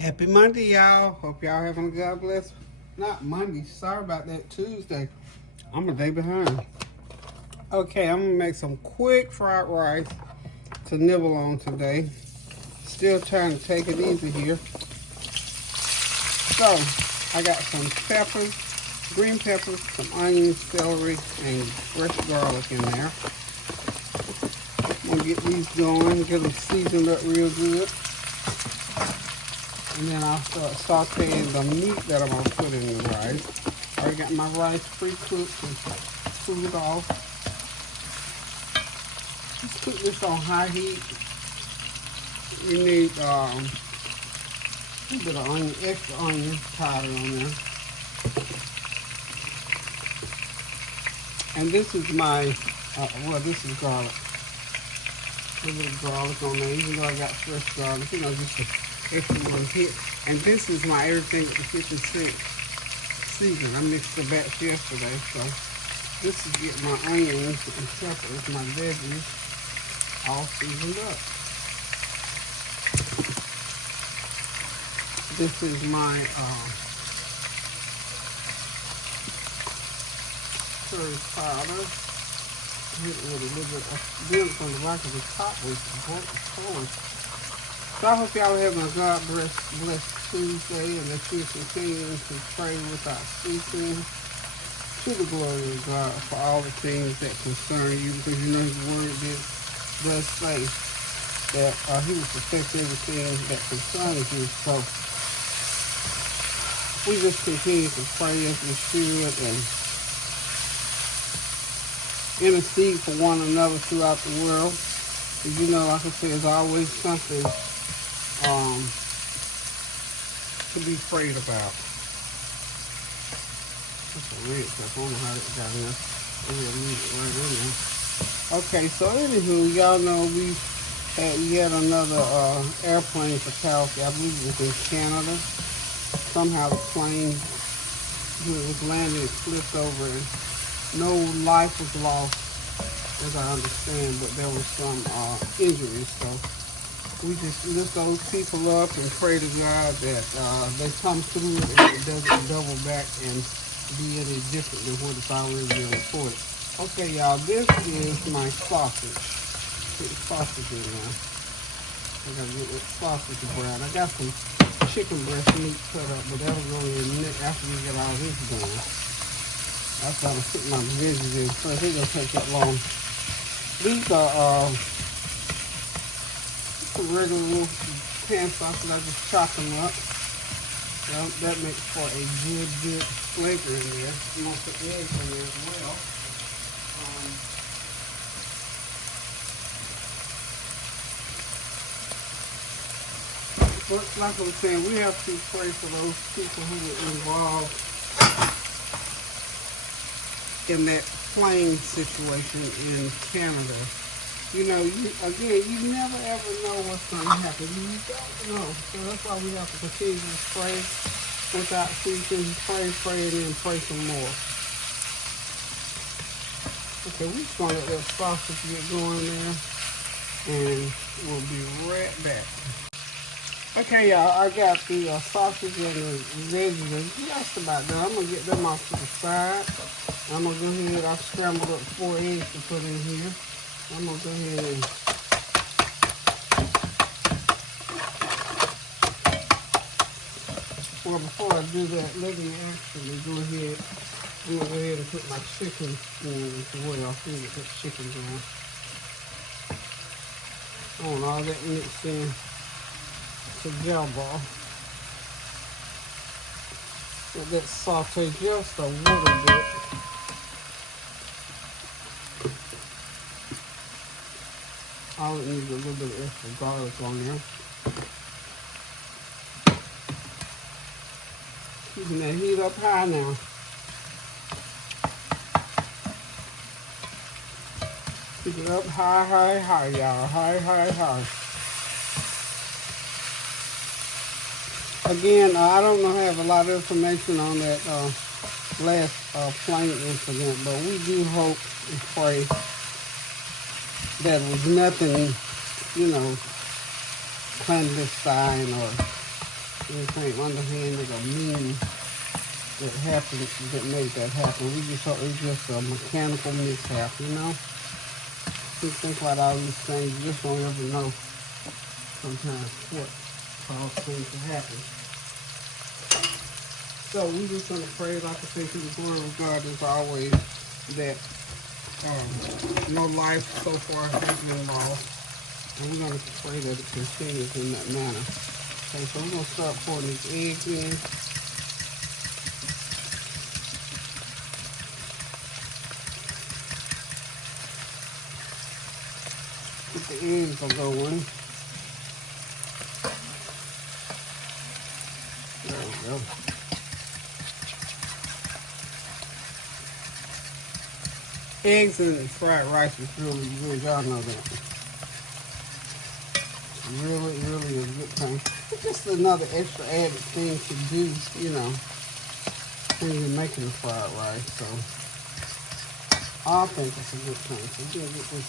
Happy Monday, y'all. Hope y'all having a God bless. Not Monday. Sorry about that. Tuesday. I'm a day behind. Okay, I'm gonna make some quick fried rice to nibble on today. Still trying to take it easy here. So, I got some peppers, green peppers, some onions, celery, and fresh garlic in there. I'm gonna get these going, get them seasoned up real good. And then I'll start sauteing the meat that I'm gonna put in the rice. I already got my rice pre-cooked and cooled off. Just cook this on high heat. You need a little bit of onion, extra onion powder on there. And this is my, this is garlic. A little bit of garlic on there, even though I got fresh garlic, just an extra little hit. And this is my everything with the 50 cent season. I mixed the batch yesterday, so this is getting my onions and peppers, my veggies, all seasoned up. This is my curry powder. Hit it with a little bit of milk on the back of the top with corn. So I hope y'all are having a God blessed Tuesday, and that you continue to pray without ceasing to the glory of God for all the things that concern you, because you know His word does say that He will perfect everything that concerns you. So we just continue to pray as we should and intercede for one another throughout the world. Because like I said, there's always something to be prayed about. That's a red stuff. I don't know how that got in there. I really need it right in there. Okay, so anywho, y'all know we had yet another airplane fatality. I believe it was in Canada. Somehow the plane, when it was landing, it flipped over and no life was lost, as I understand, but there was some injuries. So we just lift those people up and pray to God that they come through it and it doesn't double back and be any different than what it's already been reported. Okay, y'all, this is my sausage. Put the sausage in there. I gotta get this sausage brown. I got some chicken breast meat cut up, but that'll go in after we get all this done. That's why I'm putting my veggies in first. It don't take that long. These are some regular little pan sauces. I just chop them up. Well, that makes for a good flavor in there. I'm gonna put eggs in there as well. But like I was saying, we have to pray for those people who were involved in that plane situation in Canada. You never ever know what's going to happen. You don't know. So that's why we have to continue to pray without ceasing. Pray, and then pray some more. Okay, we're just going to let that sausage get going there, and we'll be right back. Okay, y'all, I got the sausage and the veggies just about done. I'm going to get them off to the side. I'm going to go ahead, I scrambled up 4 eggs to put in here. I'm going to go ahead and before I do that, let me actually go ahead. I'm going to go ahead and put my chicken in as well. See if that chicken's on. I want all that mixed in together. Let that saute just a little bit. I would need a little bit of extra garlic on there. Keeping that heat up high now. Keep it up high, y'all. High. Again, I don't have a lot of information on that last plane incident, but we do hope and pray that it was nothing, clandestine or anything underhanded or mean that happened, that made that happen. We just thought it was just a mechanical mishap, you know? You think about all these things, you just don't ever know sometimes what cause things to happen. So we just gonna pray, like I say, through the word of God as always, that no life so far has been lost. And we're gonna pray that it continues in that manner. Okay, so we're gonna start pouring these eggs in. Get the eggs are going. There we go. Eggs and fried rice is really good. Y'all know that. Really, really a good thing. It's just another extra added thing to do, you know, when you're making the fried rice. So I think it's a good thing. So we're gonna get this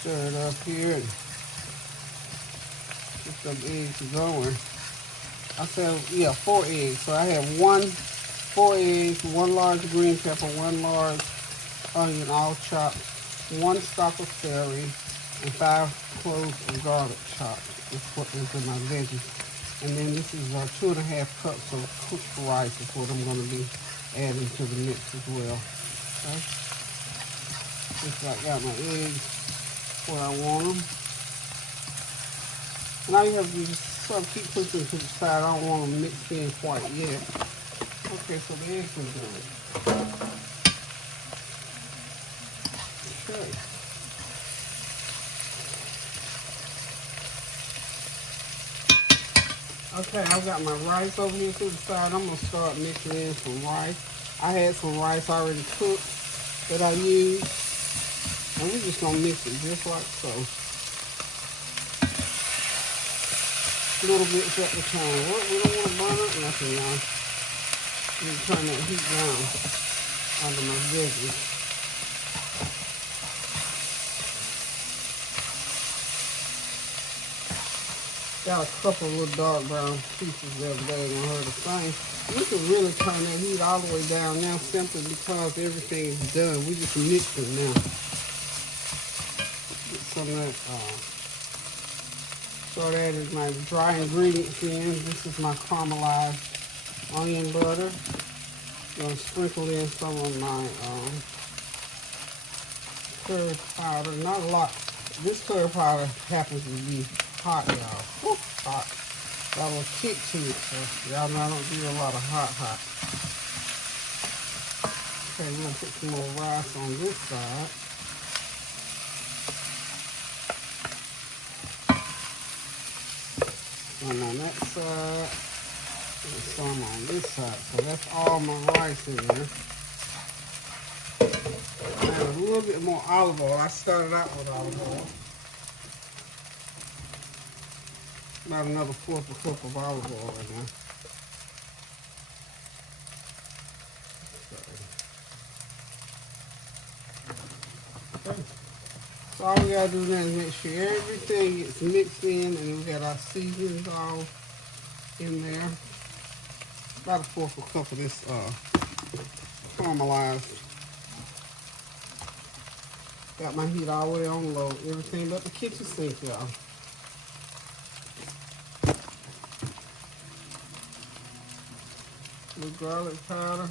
stirred up here and get some eggs going. I said, yeah, 4 eggs. So I have 4 eggs, 1 large green pepper, 1 large onion, all chopped, 1 stalk of celery, and 5 cloves of garlic chopped. That's what is in my veggies. And then this is 2½ cups of cooked rice is what I'm going to be adding to the mix as well. Okay. Just like got my eggs where I want them. And all you have to do is sort of keep pushing to the side. I don't want them mixed in quite yet. Okay, so the eggs are done. Okay. Okay, I've got my rice over here to the side. I'm going to start mixing in some rice. I had some rice already cooked that I used. And we're just going to mix it just like so. Little bits at the time. We don't want to burn up nothing, y'all. I'm going to turn that heat down under my veggies. Got a couple of little dark brown pieces the other day and I heard the same. You can really turn that heat all the way down now simply because everything is done. We just mix it now. Get some of that, start adding my dry ingredients in. This is my caramelized onion butter. I'm going to sprinkle in some of my curry powder. Not a lot. This curry powder happens to be hot, y'all. Hot. Got a little kick to it, so y'all know I don't do a lot of hot. Okay, we're going to put some more rice on this side. Some on that side. And some on this side. So that's all my rice in there. Add a little bit more olive oil. I started out with olive oil. About another 1/4 cup of olive oil in there. Okay. So all we gotta do now is make sure everything gets mixed in, and we got our seasonings all in there. About a 1/4 cup of this caramelized. Got my heat all the way on low. Everything but the kitchen sink, y'all. Little garlic powder,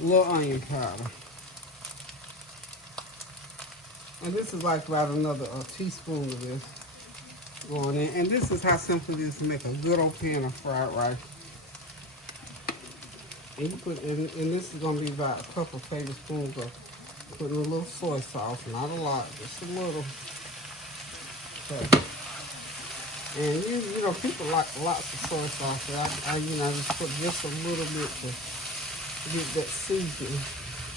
little onion powder, and this is like about another teaspoon of this going in. And this is how simple it is to make a good old pan of fried rice. And you put in, and this is going to be about a couple of tablespoons of putting a little soy sauce, not a lot, just a little. Okay. And you know, people like lots of soy sauce. I just put just a little bit to get that seasoning.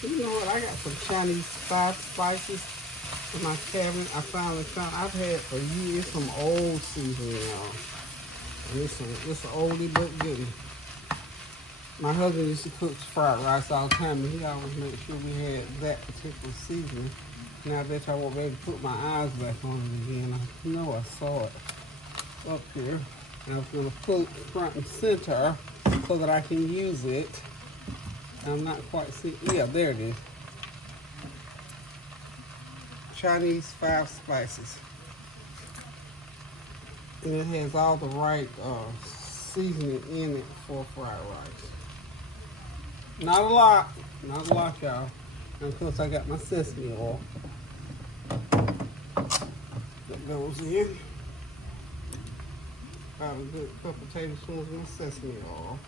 You know what? I got some Chinese spices in my cabinet. I finally found. I've had for years some old seasoning, y'all. And it's an oldie but goodie. My husband used to cook fried rice all the time, and he always made sure we had that particular seasoning. Now I bet I won't be able to put my eyes back on it again. I know I saw it up here. And I was going to put it front and center so that I can use it. I'm not quite seeing. Yeah, there it is. Chinese 5 spices. And it has all the right seasoning in it for fried rice. Not a lot, y'all. And of course I got my sesame oil that goes in. About a good couple tablespoons of my sesame oil.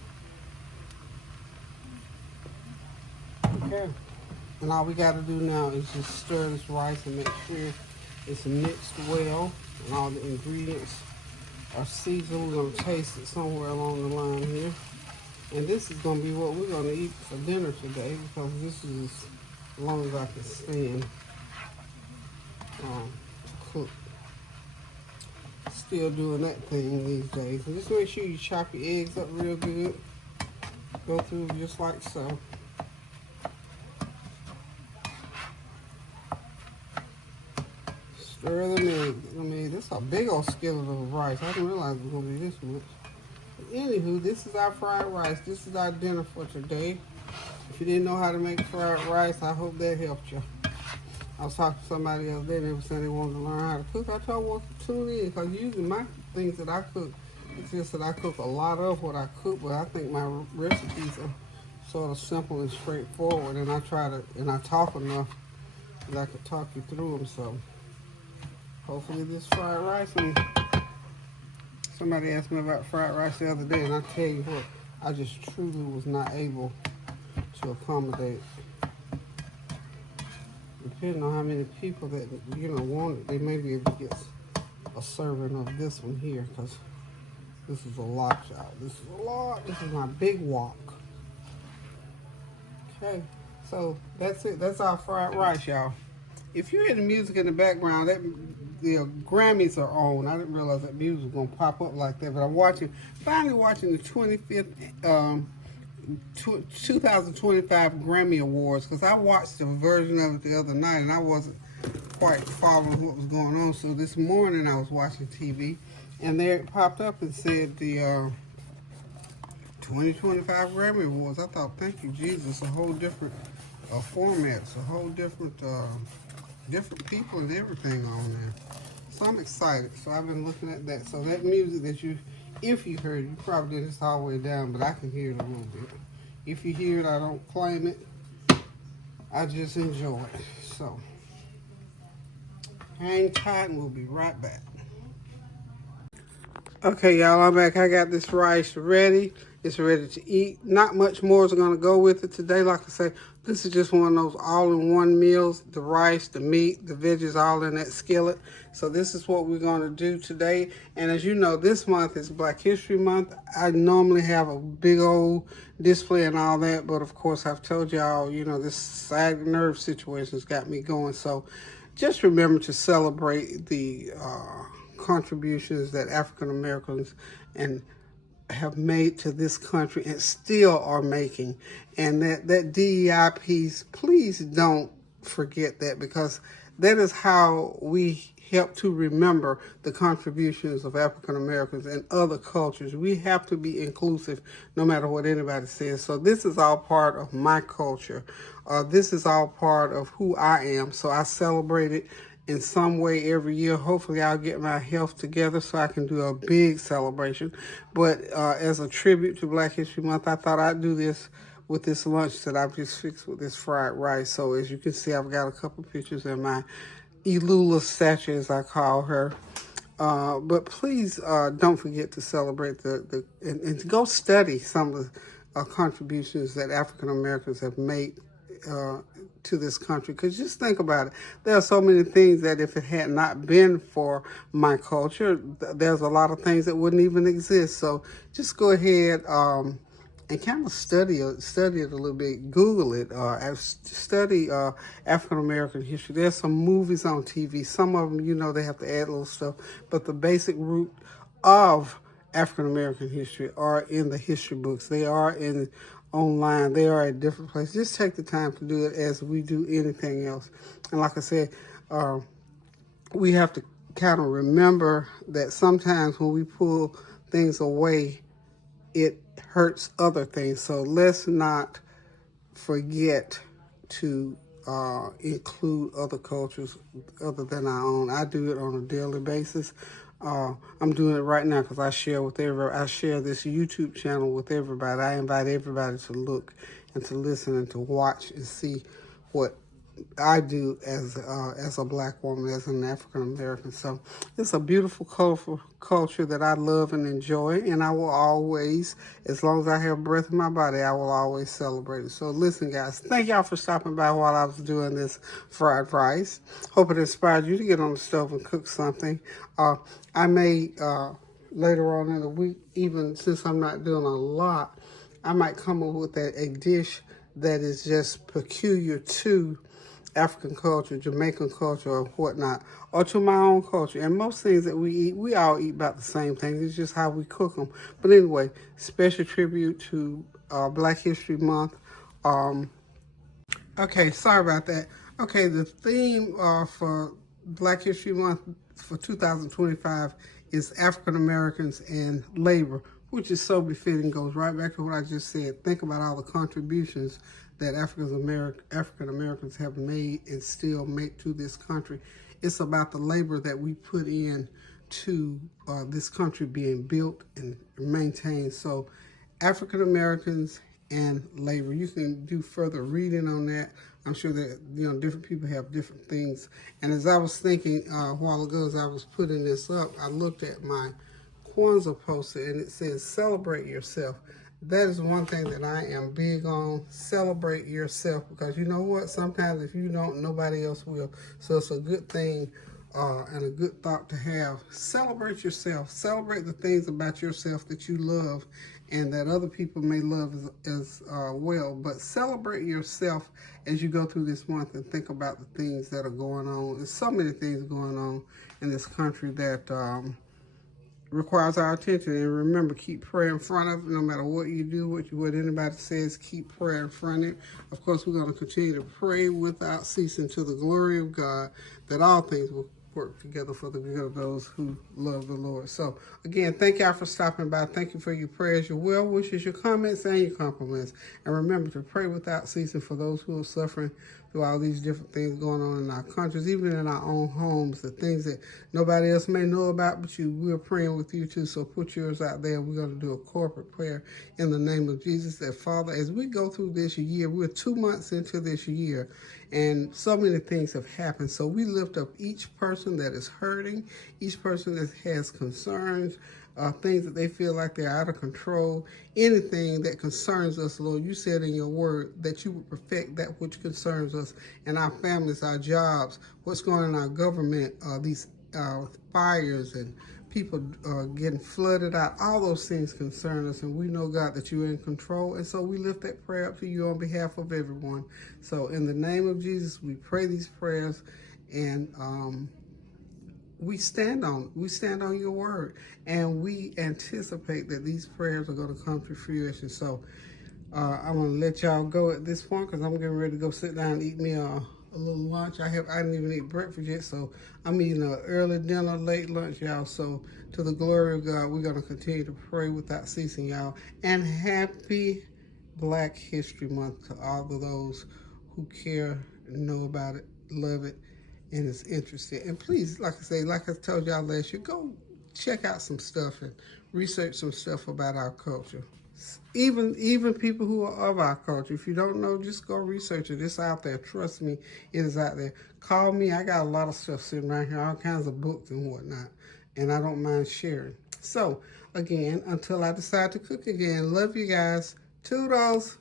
Okay. And all we got to do now is just stir this rice and make sure it's mixed well and all the ingredients are seasoned. We're going to taste it somewhere along the line here. And this is going to be what we're going to eat for dinner today because this is as long as I can stand to cook. Still doing that thing these days. And just make sure you chop your eggs up real good. Go through just like so. Stir them in. I mean, this is a big old skillet of rice. I didn't realize it was going to be this much. But anywho, this is our fried rice. This is our dinner for today. If you didn't know how to make fried rice, I hope that helped you. I was talking to somebody the other day, and they were saying they wanted to learn how to cook. I told them, well, tune in, because usually my things that I cook, it's just that I cook a lot of what I cook, but I think my recipes are sort of simple and straightforward, and I talk enough that I could talk you through them, so hopefully this fried rice, and somebody asked me about fried rice the other day, and I tell you what, I just truly was not able to accommodate. Depending on how many people that, want it, they may be able to get a serving of this one here, because this is a lot, y'all. This is a lot. This is my big wok. Okay, so that's it. That's our fried rice, y'all. If you hear the music in the background, that the Grammys are on. I didn't realize that music was going to pop up like that, but I'm finally watching the 25th 2025 Grammy Awards, because I watched a version of it the other night and I wasn't quite following what was going on. So this morning I was watching TV and there it popped up and said the 2025 Grammy Awards. I thought, thank you, Jesus, a whole different formats, a whole different different people and everything on there. So I'm excited. So I've been looking at that. So that music that if you heard it, you probably did this all the way down, but I can hear it a little bit. If you hear it, I don't claim it. I just enjoy it. So, hang tight and we'll be right back. Okay, y'all, I'm back. I got this rice ready. It's ready to eat. Not much more is going to go with it today. Like I say, this is just one of those all-in-one meals. The rice, the meat, the veggies, all in that skillet. So this is what we're going to do today. And as you know, this month is Black History Month. I normally have a big old display and all that. But, of course, I've told y'all, this sciatic nerve situation has got me going. So just remember to celebrate the contributions that African Americans and have made to this country and still are making. And that DEI piece, please don't forget that, because that is how we help to remember the contributions of African Americans and other cultures. We have to be inclusive no matter what anybody says. So this is all part of my culture. This is all part of who I am. So I celebrate it in some way every year. Hopefully I'll get my health together so I can do a big celebration. But as a tribute to Black History Month, I thought I'd do this with this lunch that I've just fixed with this fried rice. So as you can see, I've got a couple pictures in my Elula statue, as I call her. But please don't forget to celebrate and to go study some of the contributions that African Americans have made to this country. Because just think about it. There are so many things that if it had not been for my culture, there's a lot of things that wouldn't even exist. So just go ahead and kind of study it a little bit. Google it. Study African American history. There's some movies on TV. Some of them, they have to add little stuff. But the basic root of African American history are in the history books. They are in online. They are at different places. Just take the time to do it as we do anything else. And like I said, we have to kind of remember that sometimes when we pull things away, it hurts other things. So let's not forget to include other cultures other than our own. I do it on a daily basis. I'm doing it right now because I share with everybody. I share this YouTube channel with everybody. I invite everybody to look and to listen and to watch and see what I do as a black woman, as an African American. So it's a beautiful, colorful culture that I love and enjoy, and I will always, as long as I have breath in my body, I will always celebrate it. So listen, guys, thank y'all for stopping by while I was doing this fried rice. Hope it inspired you to get on the stove and cook something. I may later on in the week, even since I'm not doing a lot, I might come up with a dish that is just peculiar to African culture, Jamaican culture, or whatnot, or to my own culture. And most things that we eat, we all eat about the same things. It's just how we cook them. But anyway, special tribute to Black History Month. Okay, sorry about that. Okay, the theme for Black History Month for 2025 is African Americans and labor, which is so befitting, goes right back to what I just said. Think about all the contributions that African Americans have made and still make to this country. It's about the labor that we put in to this country being built and maintained. So African Americans and labor. You can do further reading on that. I'm sure that different people have different things. And as I was thinking a while ago, as I was putting this up, I looked at my Kwanzaa poster and it says celebrate yourself. That is one thing that I am big on. Celebrate yourself, because you know what? Sometimes if you don't, nobody else will. So it's a good thing and a good thought to have. Celebrate yourself. Celebrate the things about yourself that you love and that other people may love as well. But celebrate yourself as you go through this month and think about the things that are going on. There's so many things going on in this country that requires our attention. And remember, keep prayer in front of it. No matter what you do, what anybody says, keep prayer in front of it. Of course, we're going to continue to pray without ceasing to the glory of God, that all things will work together for the good of those who love the Lord. So again, thank y'all for stopping by. Thank you for your prayers, your well wishes, your comments, and your compliments. And remember to pray without ceasing for those who are suffering through all these different things going on in our countries, even in our own homes, the things that nobody else may know about, but we're praying with you too. So put yours out there. We're going to do a corporate prayer in the name of Jesus. That Father, as we go through this year, we're 2 months into this year, and so many things have happened. So we lift up each person that is hurting, each person that has concerns, things that they feel like they're out of control, anything that concerns us, Lord. You said in your word that you would perfect that which concerns us and our families, our jobs, what's going on in our government, these fires and people getting flooded out. All those things concern us, and we know, God, that you're in control. And so we lift that prayer up to you on behalf of everyone. So in the name of Jesus, we pray these prayers, and we stand on your word, and we anticipate that these prayers are going to come to fruition. So I'm going to let y'all go at this point, because I'm getting ready to go sit down and eat me a little lunch. I didn't even eat breakfast yet, so I'm eating an early dinner, late lunch, y'all. So to the glory of God, we're going to continue to pray without ceasing, y'all. And happy Black History Month to all of those who care, know about it, love it, and is interested. And please, like I told y'all last year, go check out some stuff and research some stuff about our culture. Even people who are of our culture. If you don't know, just go research it. It's out there. Trust me, it is out there. Call me. I got a lot of stuff sitting right here, all kinds of books and whatnot, and I don't mind sharing. So, again, until I decide to cook again, love you guys. Toodles.